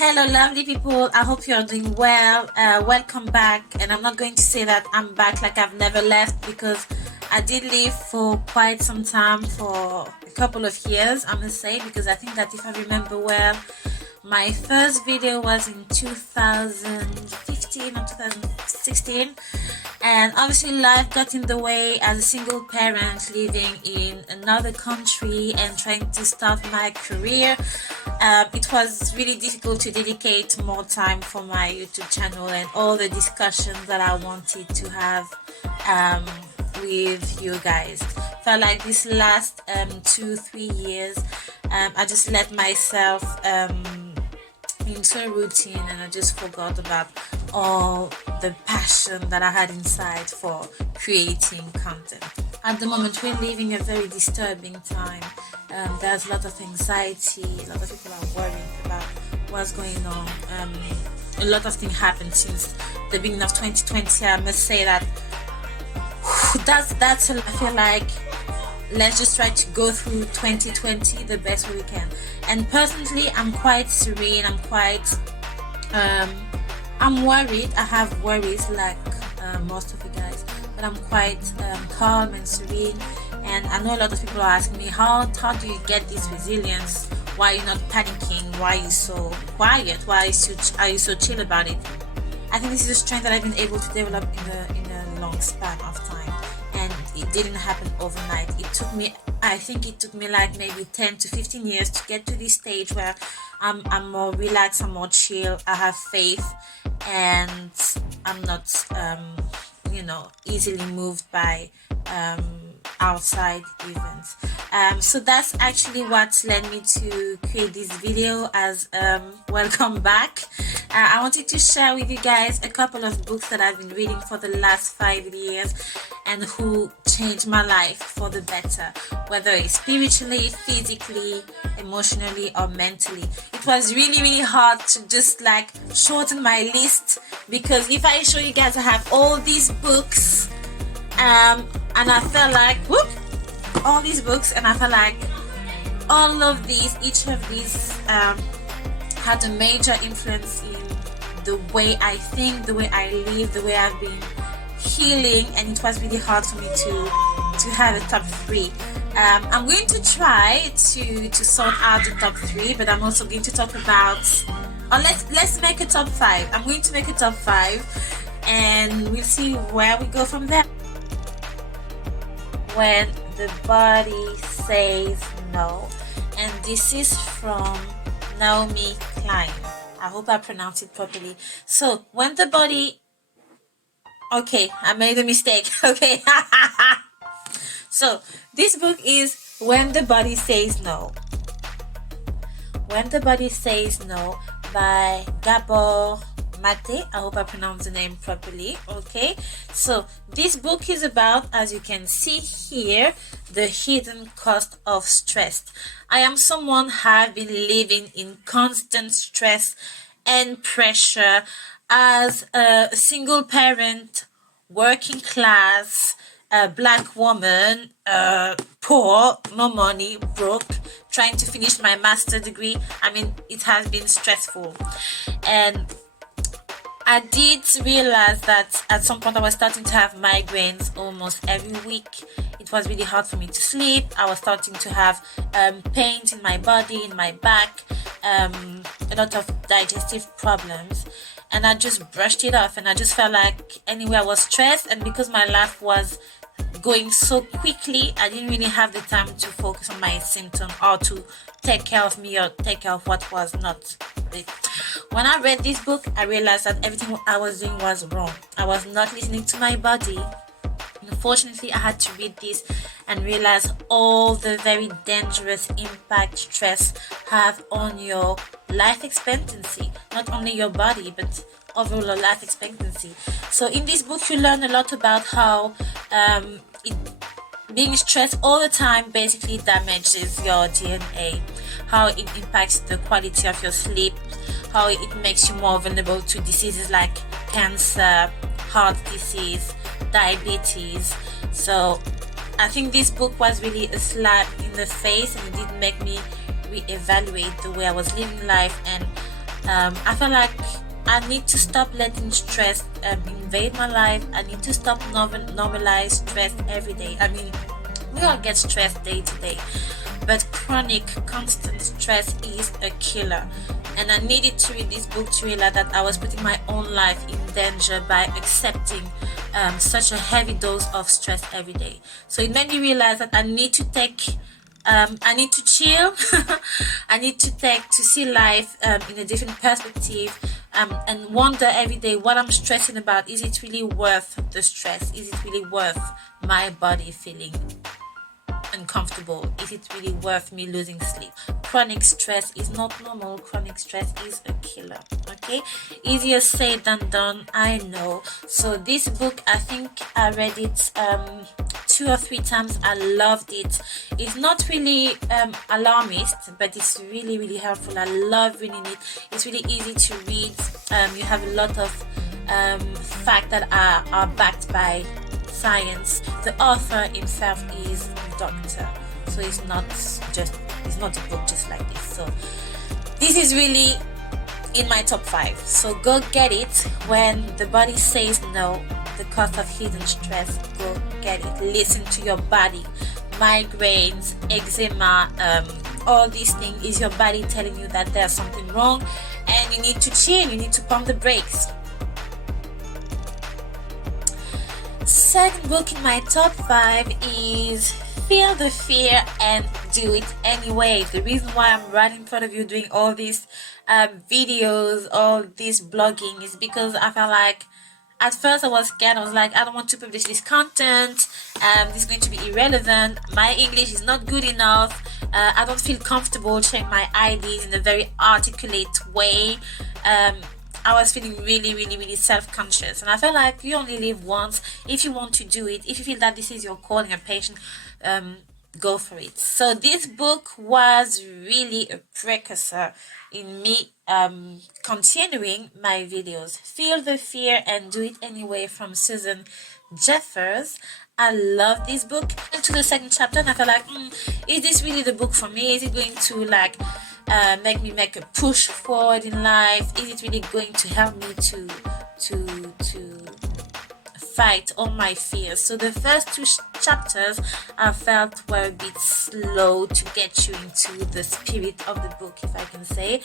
Hello lovely people, I hope you're doing well. Welcome back, and I'm not going to say that I'm back like I've never left, because I did leave for quite some time, for a couple of years I must say, because I think that if I remember well, my first video was in 2015 or 2016, and obviously life got in the way as a single parent living in another country and trying to start my career. It was really difficult to dedicate more time for my YouTube channel and all the discussions that I wanted to have with you guys. Felt like this last 2-3 years I just let myself into a routine, and I just forgot about all the passion that I had inside for creating content. At the moment we're living a very disturbing time. There's a lot of anxiety, a lot of people are worrying about what's going on. A lot of things happened since the beginning of 2020. I must say that that's I feel like let's just try to go through 2020 the best way we can. And personally, I'm quite serene. I'm worried. I have worries like most of you guys, but I'm quite calm and serene. And I know a lot of people are asking me, how do you get this resilience? Why are you not panicking? Why are you so quiet? Why are you so chill about it? I think this is a strength that I've been able to develop in a long span of time, and it didn't happen overnight. I think it took me like maybe 10 to 15 years to get to this stage where I'm more relaxed, I'm more chill, I have faith, and I'm not easily moved by outside events. So that's actually what led me to create this video as welcome back. I wanted to share with you guys a couple of books that I've been reading for the last 5 years and who changed my life for the better, whether it's spiritually, physically, emotionally, or mentally. It was really hard to just like shorten my list, because if I show you guys, I have all these books, and I felt like all these books, and I felt like all of these, each of these had a major influence in the way I think, the way I live, the way I've been healing, and it was really hard for me to have a top 3. I'm going to try to sort out the top 3, but I'm also going to talk about, let's make a top 5. I'm going to make a top 5, and we'll see where we go from there. When the Body Says No, and this is from Naomi Klein. I hope I pronounced it properly. So when the body, okay, I made a mistake. Okay. So this book is When the Body Says No. When the Body Says No by Gabor Mate. I hope I pronounced the name properly. Okay, so this book is about, as you can see here, the hidden cost of stress. I am someone who have been living in constant stress and pressure as a single parent, working class, black woman, poor, no money, broke, trying to finish my master's degree. I mean, it has been stressful, and I did realize that at some point I was starting to have migraines almost every week. It was really hard for me to sleep. I was starting to have pains in my body, in my back, a lot of digestive problems, and I just brushed it off, and I just felt like anyway I was stressed, and because my life was going so quickly, I didn't really have the time to focus on my symptoms or to take care of me or take care of what was not. When I read this book, I realized that everything I was doing was wrong. I was not listening to my body. Unfortunately, I had to read this and realize all the very dangerous impact stress have on your life expectancy, not only your body but overall life expectancy. So in this book you learn a lot about how being stressed all the time basically damages your DNA, how it impacts the quality of your sleep, how it makes you more vulnerable to diseases like cancer, heart disease, diabetes. So I think this book was really a slap in the face, and it did make me reevaluate the way I was living life and I feel like I need to stop letting stress invade my life. I need to stop normalize stress every day. I mean, we all get stressed day to day, but chronic, constant stress is a killer. And I needed to read this book to realize that I was putting my own life in danger by accepting such a heavy dose of stress every day. So it made me realize that I need to chill. I need to see life in a different perspective, and wonder every day what I'm stressing about. Is it really worth the stress? Is it really worth my body feeling uncomfortable? Is it really worth me losing sleep? Chronic stress is not normal. Chronic stress is a killer. Okay, easier said than done, I know. So this book, I think I read it 2 or 3 times. I loved it. It's not really alarmist, but it's really helpful. I love reading it. It's really easy to read. You have a lot of facts that are backed by science. The author himself is a doctor, so it's not a book just like this. So this is really in my top 5. So go get it. When the body says no, the cost of hidden stress, go get it. Listen to your body. Migraines, eczema, all these things is your body telling you that there's something wrong and you need to chill, you need to pump the brakes. Second book in my top 5 is Feel the Fear and Do It Anyway. The reason why I'm right in front of you doing all these videos, all this blogging, is because I felt like at first I was scared. I was like, I don't want to publish this content. This is going to be irrelevant. My English is not good enough. I don't feel comfortable sharing my ideas in a very articulate way. I was feeling really self-conscious, and I felt like you only live once. If you want to do it, if you feel that this is your calling and passion, go for it. So this book was really a precursor in me continuing my videos. Feel the Fear and Do It Anyway from Susan Jeffers. I love this book. Into the second chapter, and I felt like, is this really the book for me? Is it going to make me make a push forward in life? Is it really going to help me to fight all my fears? So the first 2 chapters I felt were a bit slow to get you into the spirit of the book, if I can say.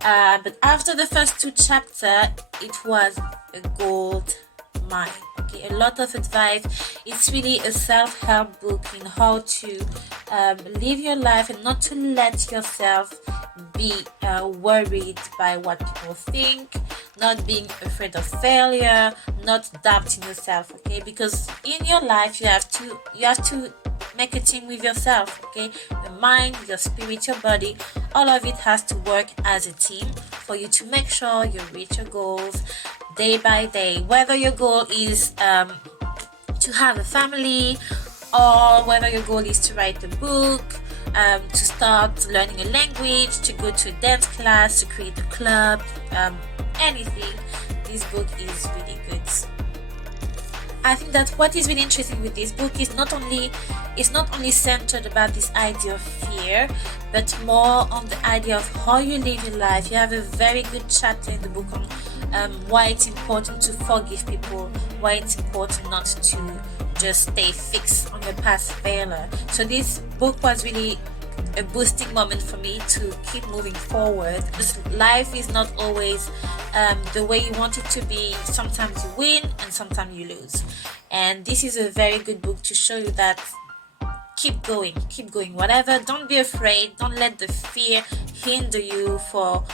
But after the first 2 chapters, it was a gold mine. Okay, a lot of advice. It's really a self-help book in how to live your life and not to let yourself be worried by what people think, not being afraid of failure, not doubting yourself. Okay, because in your life you have to make a team with yourself. Okay, your mind, your spirit, your body, all of it has to work as a team for you to make sure you reach your goals day by day. Whether your goal is to have a family, or whether your goal is to write a book, to start learning a language, to go to a dance class, to create a club, anything, this book is really good. I think that what is really interesting with this book is not only centered about this idea of fear, but more on the idea of how you live your life. You have a very good chapter in the book on why it's important to forgive people, why it's important not to just stay fixed on your past failure. So this book was really a boosting moment for me to keep moving forward, because life is not always the way you want it to be. Sometimes you win and sometimes you lose, and this is a very good book to show you that keep going, whatever. Don't be afraid. Don't let the fear hinder you from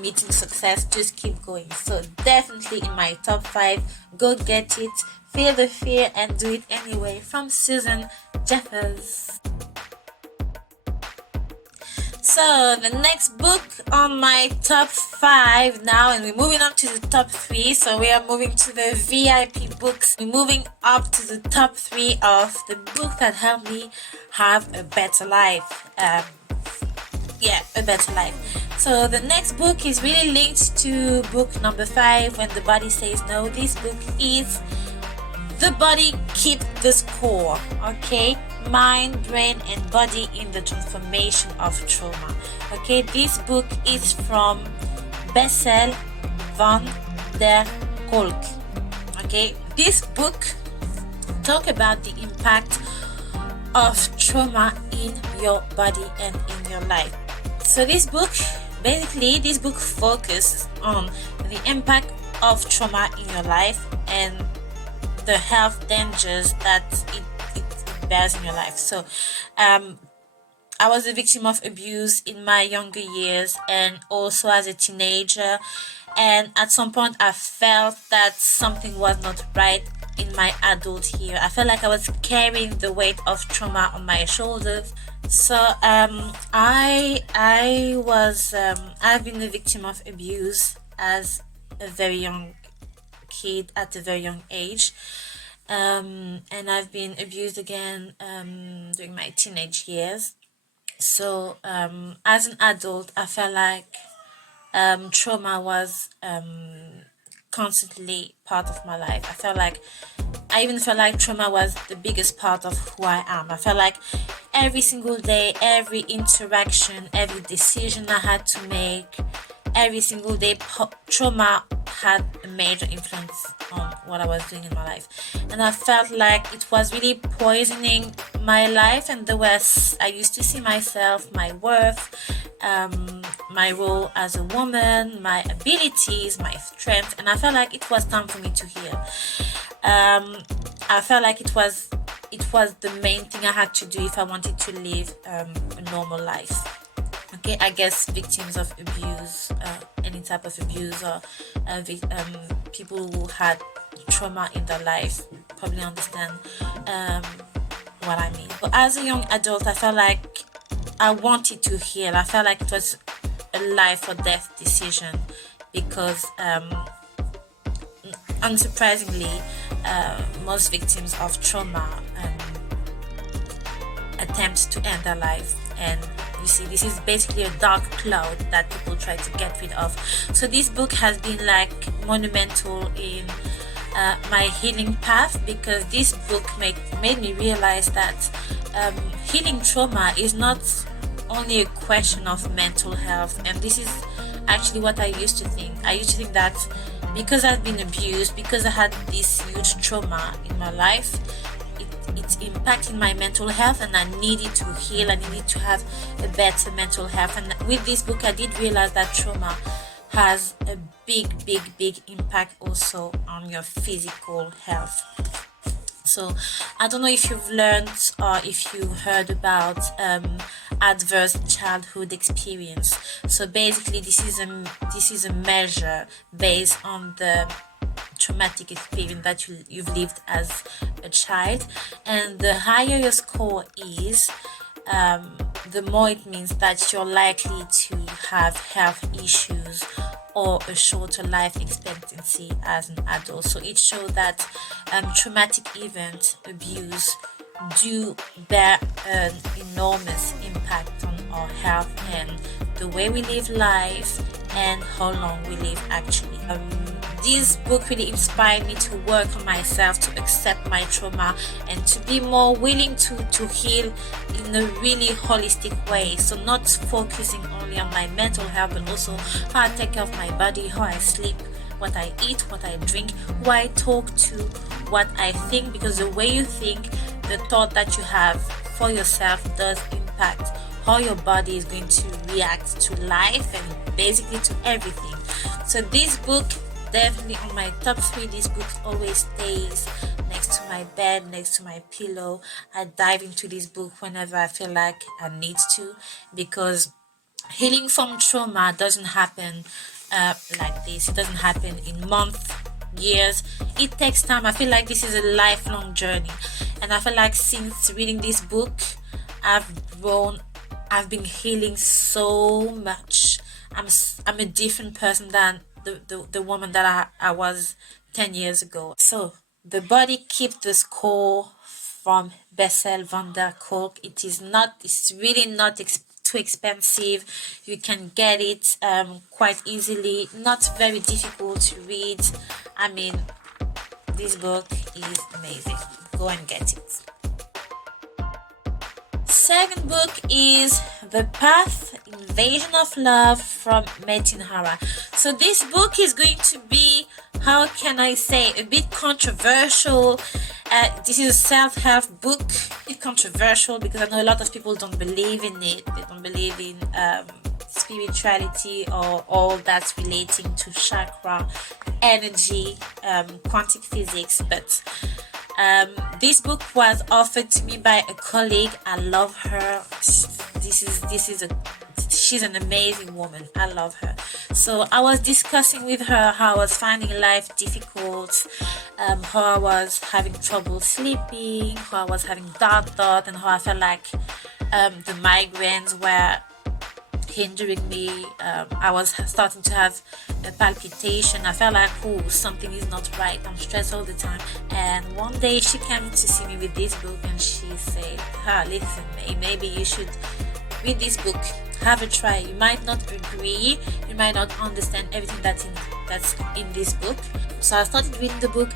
meeting success. Just keep going. So definitely in my top 5, go get it. Feel the Fear and Do It Anyway from Susan Jeffers. So the next book on my top 5 now, and we're moving up to the top 3. So we are moving to the VIP books. We're moving up to the top 3 of the book that helped me have a better life. A better life. So the next book is really linked to book number 5, When the Body Says No. This book is The Body Keep the Score. Okay, mind, brain, and body in the transformation of trauma. Okay, this book is from Bessel van der Kolk. Okay, this book talk about the impact of trauma in your body and in your life. So this book focuses on the impact of trauma in your life and the health dangers that it bears in your life. So I was a victim of abuse in my younger years and also as a teenager, and at some point I felt that something was not right in my adult year. I felt like I was carrying the weight of trauma on my shoulders. So I've been a victim of abuse as a very young kid at a very young age, and I've been abused again during my teenage years. So as an adult, I felt like trauma was constantly part of my life. I even felt like trauma was the biggest part of who I am. I felt like every single day, every interaction, every decision I had to make, every single day, trauma had a major influence on what I was doing in my life. And I felt like it was really poisoning my life and the way I used to see myself, my worth, my role as a woman, my abilities, my strength. And I felt like it was time for me to heal. I felt like it was the main thing I had to do if I wanted to live a normal life. Okay, I guess victims of abuse, any type of abuse, or people who had trauma in their life probably understand what I mean. But as a young adult, I felt like I wanted to heal. I felt like it was a life or death decision because unsurprisingly, most victims of trauma attempt to end their life, and you see, this is basically a dark cloud that people try to get rid of. So this book has been like monumental in my healing path, because this book made me realize that healing trauma is not only a question of mental health. And this is actually what I used to think. I used to think that because I've been abused, because I had this huge trauma in my life, it's impacting my mental health, and I needed to heal. I needed to have a better mental health. And with this book, I did realize that trauma has a big impact also on your physical health. So I don't know if you've learned or if you heard about adverse childhood experience. So basically, this is a measure based on the traumatic experience that you've lived as a child, and the higher your score is, the more it means that you're likely to have health issues or a shorter life expectancy as an adult. So it shows that traumatic event, abuse, do bear an enormous impact on our health and the way we live life and how long we live actually. This book really inspired me to work on myself, to accept my trauma, and to be more willing to heal in a really holistic way. So not focusing only on my mental health, but also how I take care of my body, how I sleep, what I eat, what I drink, who I talk to, what I think, because the way you think, the thought that you have for yourself does impact how your body is going to react to life and basically to everything. So this book, definitely on my top 3. This book always stays next to my bed, next to my pillow. I dive into this book whenever I feel like I need to, because healing from trauma doesn't happen like this. It doesn't happen in months, years. It takes time. I feel like this is a lifelong journey, and I feel like since reading this book, I've grown. I've been healing so much. I'm a different person than the woman that I was 10 years ago. So the body keeps the score from Bessel van der Kolk. It's really not too expensive. You can get it quite easily, not very difficult to read. I mean, this book is amazing. Go and get it. second book is The Path, Invasion of Love from Metin Hara. So this book is going to be, how can I say, a bit controversial. This is a self-help book. A bit controversial because I know a lot of people don't believe in it. They don't believe in spirituality or all that's relating to chakra, energy, quantum physics, but this book was offered to me by a colleague. I love her. She's an amazing woman. I love her. So I was discussing with her how I was finding life difficult, how I was having trouble sleeping, how I was having dark thoughts, and how I felt like the migraines were hindering me. I was starting to have a palpitation. I felt like, oh, something is not right. I'm stressed all the time. And one day she came to see me with this book and she said, listen, maybe you should read this book, have a try. You might not agree, you might not understand everything that's in this book. So I started reading the book,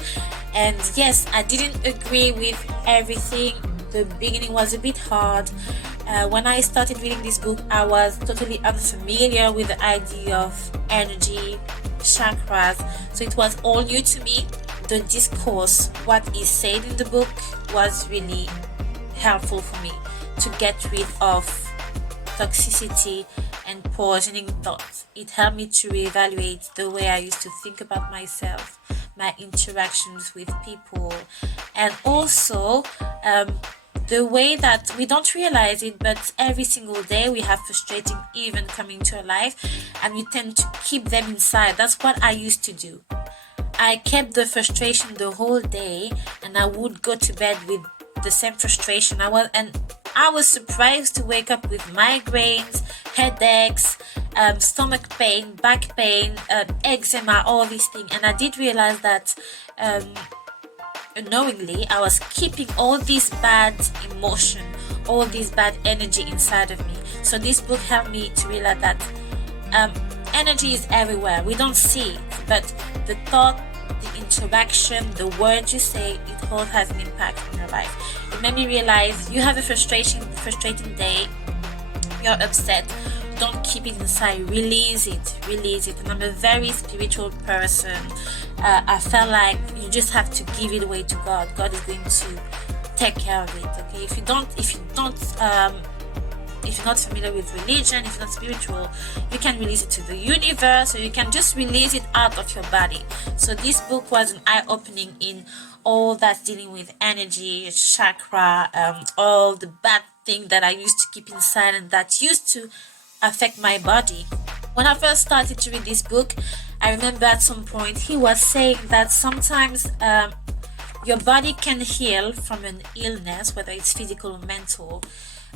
and yes, I didn't agree with everything. The beginning was a bit hard. When I started reading this book, I was totally unfamiliar with the idea of energy, chakras, so it was all new to me. The discourse, what is said in the book, was really helpful for me to get rid of toxicity and poisoning thoughts. It helped me to reevaluate the way I used to think about myself, my interactions with people, and also the way that we don't realize it, but every single day we have frustrating events coming to our life and we tend to keep them inside. That's what I used to do. I kept the frustration the whole day and I would go to bed with the same frustration. I was surprised to wake up with migraines, headaches, stomach pain, back pain, eczema, all these things. And I did realize that unknowingly I was keeping all this bad emotion, all this bad energy inside of me. So this book helped me to realize that energy is everywhere. We don't see it, but the thought, the interaction, the words you say, it all has an impact on your life. It made me realize you have a frustrating day, you're upset, don't keep it inside, release it. And I'm a very spiritual person. I felt like you just have to give it away to God. God is going to take care of it. Okay, if you're not familiar with religion, if you're not spiritual, you can release it to the universe, or you can just release it out of your body. So this book was an eye-opening in all that's dealing with energy, chakra, all the bad thing that I used to keep inside and that used to affect my body. When I first started to read this book, I remember at some point he was saying that sometimes your body can heal from an illness, whether it's physical or mental,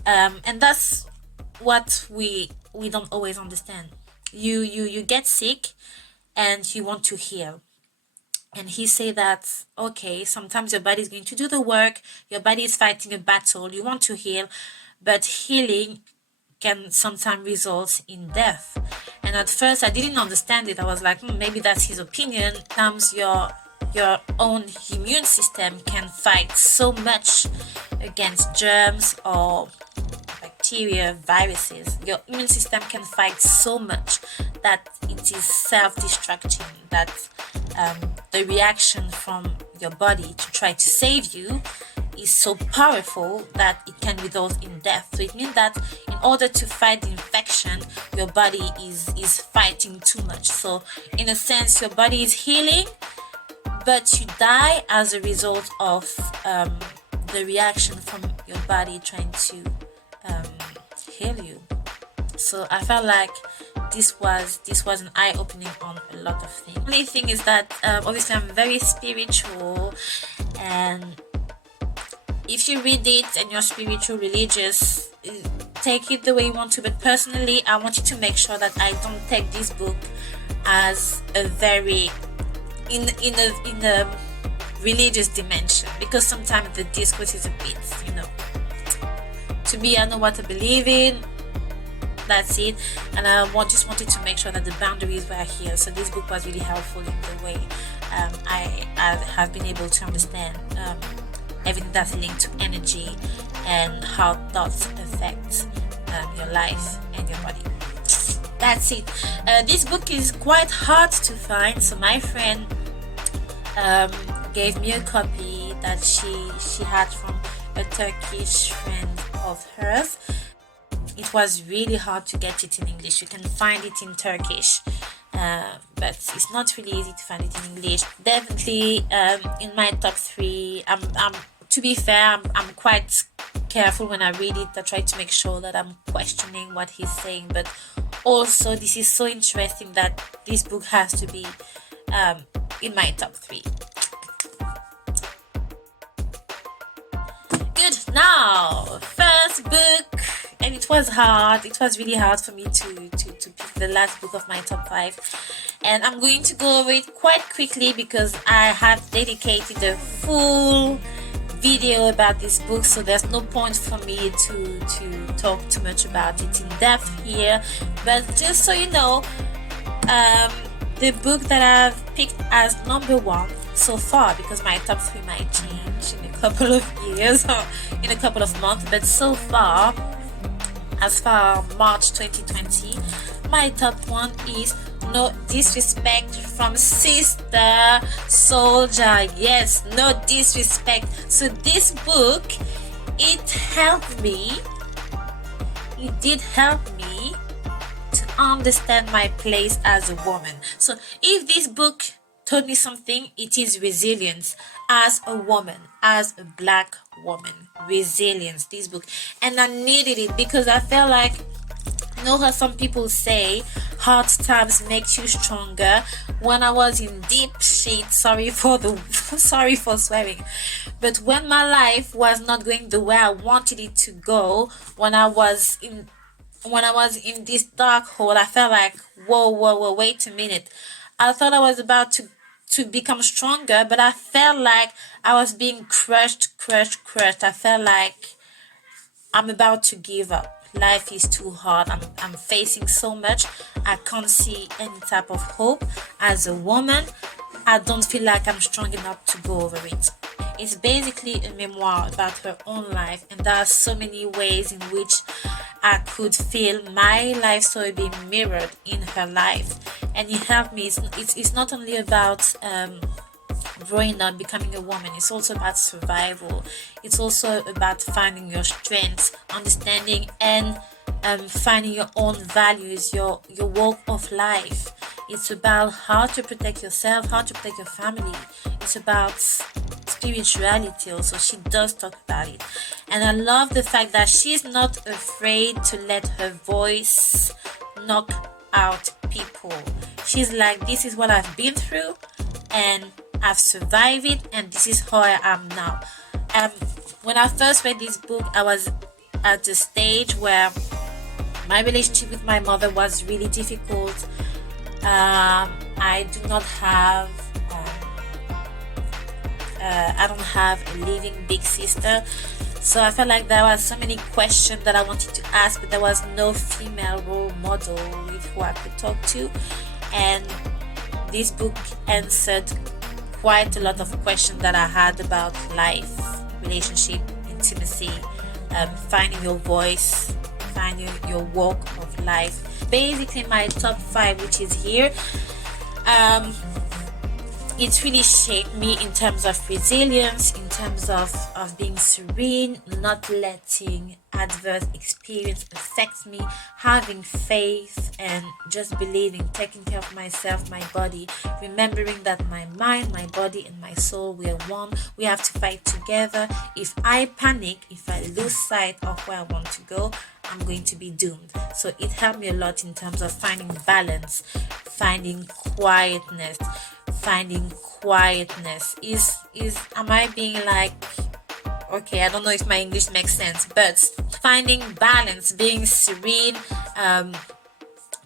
and that's what we don't always understand. You get sick and you want to heal, and he said that, okay, sometimes your body is going to do the work, your body is fighting a battle, you want to heal, but healing can sometimes result in death. And at first I didn't understand it. I was like, maybe that's his opinion. Sometimes your own immune system can fight so much against germs or bacteria, viruses. Your immune system can fight so much that it is self-destructing, that the reaction from your body to try to save you is so powerful that it can result in death. So it means that in order to fight the infection, your body is fighting too much. So in a sense, your body is healing, but you die as a result of the reaction from your body trying to heal you. So I felt like this was an eye-opening on a lot of things. The only thing is that obviously I'm very spiritual, and if you read it and you're spiritual, religious, take it the way you want to. But personally, I want you to make sure that I don't take this book as a very in a religious dimension, because sometimes the discourse is a bit, to me, I know what I believe in, that's it, and I just wanted to make sure that the boundaries were here. So this book was really helpful in the way I have been able to understand everything that's linked to energy and how thoughts affect your life and your body. That's it. This book is quite hard to find, so my friend gave me a copy that she had from a Turkish friend of hers. It was really hard to get it in English. You can find it in Turkish, but it's not really easy to find it in English. Definitely in my top 3. To be fair, I'm quite careful when I read it. I try to make sure that I'm questioning what he's saying, but also this is so interesting that this book has to be in my top 3. Good. Now, first book, and it was hard. It was really hard for me to pick the last book of my top 5, and I'm going to go over it quite quickly because I have dedicated a full video about this book, so there's no point for me to talk too much about it in depth here. But just so you know, the book that I've picked as number 1 so far, because my top 3 might change in a couple of years or in a couple of months, but so far, as far March 2020, my top 1 is No Disrespect from Sister Soldier. Yes, no disrespect. So this book, it did help me to understand my place as a woman. So if this book taught me something, it is resilience as a woman, as a black woman. Resilience, this book. And I needed it because I felt like, you know how some people say hard times make you stronger. When I was in deep shit, sorry for swearing, but when my life was not going the way I wanted it to go, when I was in this dark hole, I felt like, whoa, wait a minute. I thought I was about to become stronger, but I felt like I was being crushed. I felt like I'm about to give up. Life is too hard. I'm facing so much. I can't see any type of hope. As a woman, I don't feel like I'm strong enough to go over it. It's basically a memoir about her own life, and there are so many ways in which I could feel my life story being mirrored in her life, and it helped me. It's not only about growing up, becoming a woman. It's also about survival. It's also about finding your strengths, understanding and finding your own values, your walk of life. It's about how to protect yourself, how to protect your family. It's about spirituality also. She does talk about it. And I love the fact that she's not afraid to let her voice knock out people. She's like, this is what I've been through and I've survived it, and this is how I am now. When I first read this book, I was at a stage where my relationship with my mother was really difficult. I do not have I don't have a living big sister, so I felt like there were so many questions that I wanted to ask, but there was no female role model with who I could talk to, and this book answered quite a lot of questions that I had about life, relationship, intimacy, finding your voice, finding your walk of life. Basically my top 5, which is here, it really shaped me in terms of resilience, in terms of being serene, not letting adverse experience affect me, having faith and just believing, taking care of myself, my body, remembering that my mind, my body and my soul, we are one. We have to fight together. If I panic, if I lose sight of where I want to go, I'm going to be doomed. So it helped me a lot in terms of finding balance, finding quietness. Is am I being like, okay, I don't know if my English makes sense, but finding balance, being serene,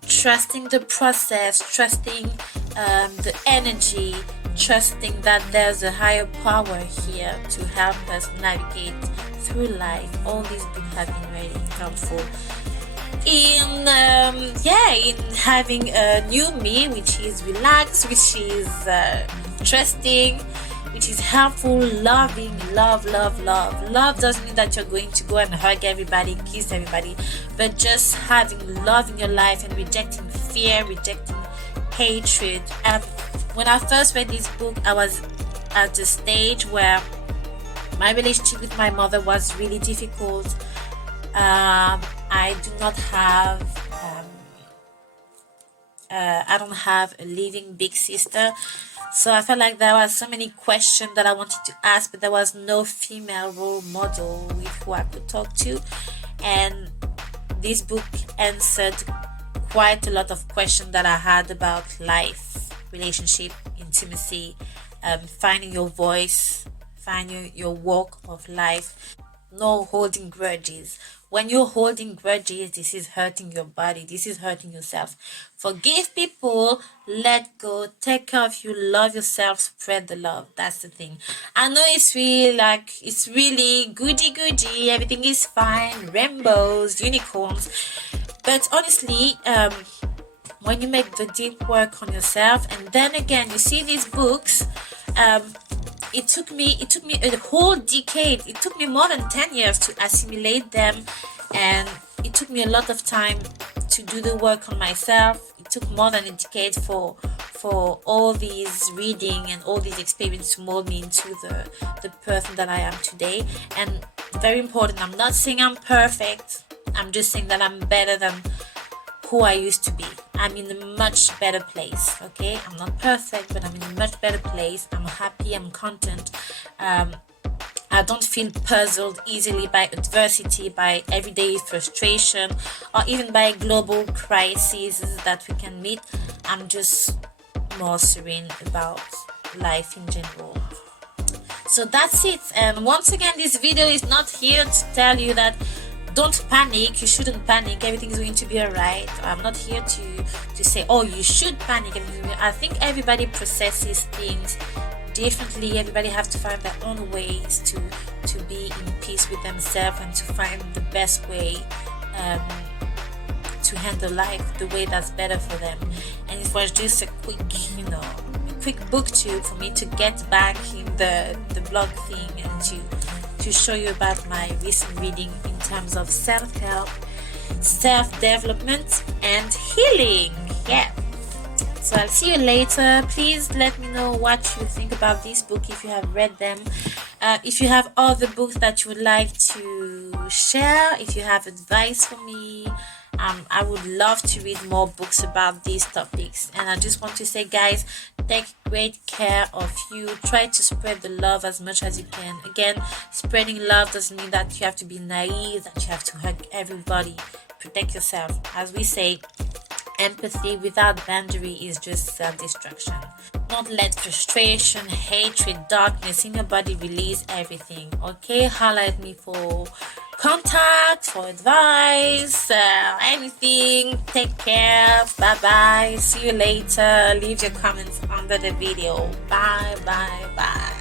trusting the process, trusting the energy, trusting that there's a higher power here to help us navigate through life. All these books have been really helpful in having a new me, which is relaxed, which is trusting, which is helpful, loving, love doesn't mean that you're going to go and hug everybody, kiss everybody, but just having love in your life and rejecting fear, rejecting hatred. And when I first read this book, I was at a stage where my relationship with my mother was really difficult. I do not have I don't have a living big sister, so I felt like there were so many questions that I wanted to ask, but there was no female role model with who I could talk to. And this book answered quite a lot of questions that I had about life, relationship, intimacy, finding your voice, finding your walk of life. No holding grudges. When you're holding grudges, this is hurting your body, this is hurting yourself. Forgive people, let go, take care of you, love yourself, spread the love. That's the thing. I know it's really goody, everything is fine, rainbows, unicorns, but honestly, when you make the deep work on yourself, and then again you see these books, it took me a whole decade. It took me more than 10 years to assimilate them, and it took me a lot of time to do the work on myself. It took more than a decade for all these reading and all these experience to mold me into the person that I am today. And very important, I'm not saying I'm perfect, I'm just saying that I'm better than who I used to be. I'm in a much better place, okay? I'm not perfect, but I'm in a much better place. I'm happy, I'm content. I don't feel puzzled easily by adversity, by everyday frustration, or even by global crises that we can meet. I'm just more serene about life in general. So that's it. And once again, this video is not here to tell you that don't panic, you shouldn't panic, everything's going to be alright. I'm not here to say, oh, you should panic. I think everybody processes things differently. Everybody has to find their own ways to be in peace with themselves and to find the best way to handle life, the way that's better for them. And it was just a quick booktube for me to get back in the blog thing and to show you about my recent reading in terms of self-help, self-development, and healing. Yeah. So I'll see you later. Please let me know what you think about this book if you have read them. If you have other books that you would like to share, if you have advice for me, I would love to read more books about these topics. And I just want to say, guys, take great care of you. Try to spread the love as much as you can. Again, spreading love doesn't mean that you have to be naive, that you have to hug everybody. Protect yourself. As we say, empathy without boundary is just self-destruction. Don't let frustration, hatred, darkness in your body release everything. Okay, holla at me for contact, for advice, anything. Take care. Bye bye. See you later. Leave your comments under the video. Bye.